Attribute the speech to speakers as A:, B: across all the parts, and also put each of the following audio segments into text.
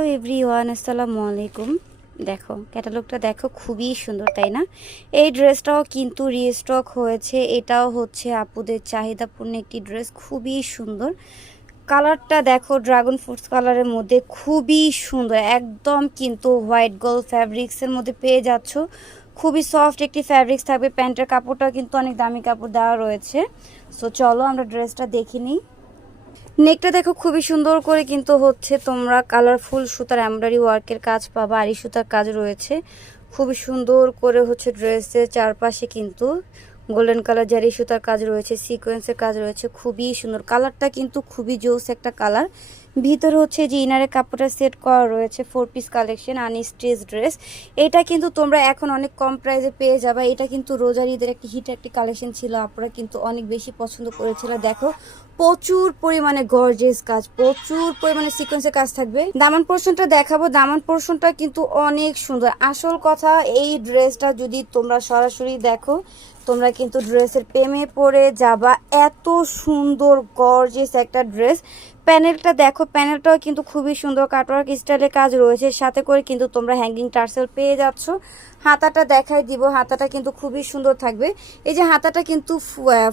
A: Hello everyone, আসসালামু আলাইকুম। দেখো, ক্যাটালগটা দেখো খুবই সুন্দর, তাই না? এই ড্রেসটাও কিন্তু রিস্টক হয়েছে। এটাও হচ্ছে আপুদের চাহিদাপূর্ণ একটি ড্রেস, খুবই সুন্দর। কালারটা দেখো ড্রাগন ফ্রুটস কালারের মধ্যে খুবই সুন্দর। একদম কিন্তু হোয়াইট গোল্ড ফ্যাব্রিক্সের মধ্যে পেয়ে যাচ্ছ। খুবই সফট একটি ফ্যাব্রিক্স থাকবে। প্যান্টের কাপড়টা কিন্তু অনেক দামি কাপড় দেওয়া রয়েছে। সো চলো আমরা ড্রেসটা দেখে নিই। নেকটা দেখো খুবই সুন্দর করে কিন্তু হচ্ছে তোমরা কালারফুল সুতার এমব্রয়ডারি ওয়ার্কের কাজ পাবা আরি সুতার কাজ রয়েছে। খুবই সুন্দর করে হচ্ছে ড্রেসের চারপাশে কিন্তু গোল্ডেন কালার জারি সুতার কাজ রয়েছে সিকোয়েন্সের কাজ রয়েছে, খুবই সুন্দর। কালারটা কিন্তু খুবই জোস একটা কালার ভিতরে হচ্ছে যে ইনারের কাপড়টা সেট করা রয়েছে ফোর পিস কালেকশন আনি স্ট্রেস ড্রেস এটা কিন্তু তোমরা এখন অনেক কম প্রাইসে পেয়ে যাবে। এটা কিন্তু রোজার ঈদের একটি হিট একটি কালেকশন ছিল। আপনারা কিন্তু অনেক বেশি পছন্দ করেছিল। দেখো, প্রচুর পরিমাণে গর্জেস কাজ, প্রচুর পরিমাণে সিকোয়েন্সের কাজ থাকবে। দামান পোর্শনটা দেখাবো। দামান পোর্শনটা কিন্তু অনেক সুন্দর। আসল কথা, এই ড্রেসটা যদি তোমরা সরাসরি দেখো, তোমরা কিন্তু ড্রেসের প্রেমে পড়ে যাবা। এত সুন্দর গর্জেস একটা ড্রেস প্যানেলটা দেখো, প্যানেলটাও কিন্তু খুবই সুন্দর কাটওয়ার্ক স্টাইলের কাজ রয়েছে। সাথে করে কিন্তু তোমরা হ্যাঙ্গিং টার্সেল পেয়ে যাচ্ছ। হাতাটা দেখাই দিব, হাতাটা কিন্তু খুবই সুন্দর থাকবে। এই যে হাতাটা কিন্তু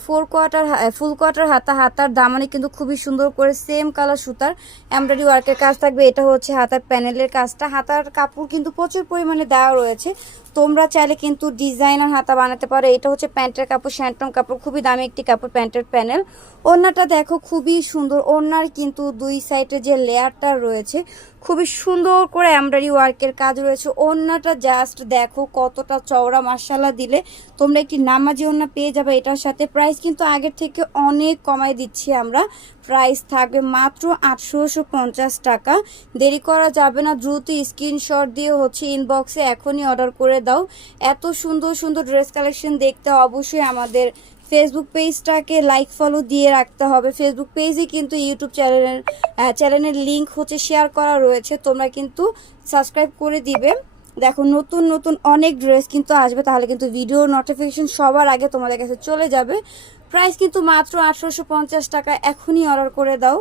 A: ফোর কোয়ার্টার ফুল কোয়ার্টার হাতা, হাতার দামানে কিন্তু খুবই সুন্দর করে সেম কালার সুতার এমব্রয়ডারি ওয়ার্কের কাজ থাকবে। এটা হচ্ছে হাতার প্যানেলের কাজটা। হাতার কাপড় কিন্তু প্রচুর পরিমাণে দেওয়া রয়েছে। তোমরা চাইলে কিন্তু ডিজাইনার হাতা বানাতে পারো। এটা হচ্ছে প্যান্টের কাপড় শ্যান্টম কাপড়, খুবই দামি একটি কাপড়, প্যান্টের প্যানেল। ওড়নাটা দেখো খুবই সুন্দর। ওড়নার কিন্তু দুই সাইডে যে লেয়ারটা রয়েছে, খুবই সুন্দর করে এমব্রয়ডারি ওয়ার্কের কাজ রয়েছে। ওড়নাটা জাস্ট দেখো কতটা চওড়া মাসালা দিলে তোমরা একটি নামাজি ওড়না পেয়ে যাবে এটার সাথে। প্রাইস কিন্তু আগের থেকে অনেক কমাই দিচ্ছি আমরা। প্রাইস থাকবে মাত্র আটশোশো টাকা। দেরি করা যাবে না, দ্রুত স্ক্রিনশট দিয়ে হচ্ছে ইনবক্সে এখনই অর্ডার করে দাও। এত সুন্দর সুন্দর ড্রেস কালেকশন দেখতে অবশ্যই আমাদের ফেসবুক পেজটাকে লাইক ফলো দিয়ে রাখতে হবে। ফেসবুক পেজই কিন্তু ইউটিউব চ্যানেলের চ্যানেলের লিঙ্ক হচ্ছে শেয়ার করা রয়েছে। তোমরা কিন্তু সাবস্ক্রাইব করে দিবে। দেখো, নতুন নতুন অনেক ড্রেস কিন্তু আসবে। তাহলে কিন্তু ভিডিও নোটিফিকেশন সবার আগে তোমাদের কাছে চলে যাবে। প্রাইস কিন্তু মাত্র আঠারোশো টাকা। এখনই অর্ডার করে দাও।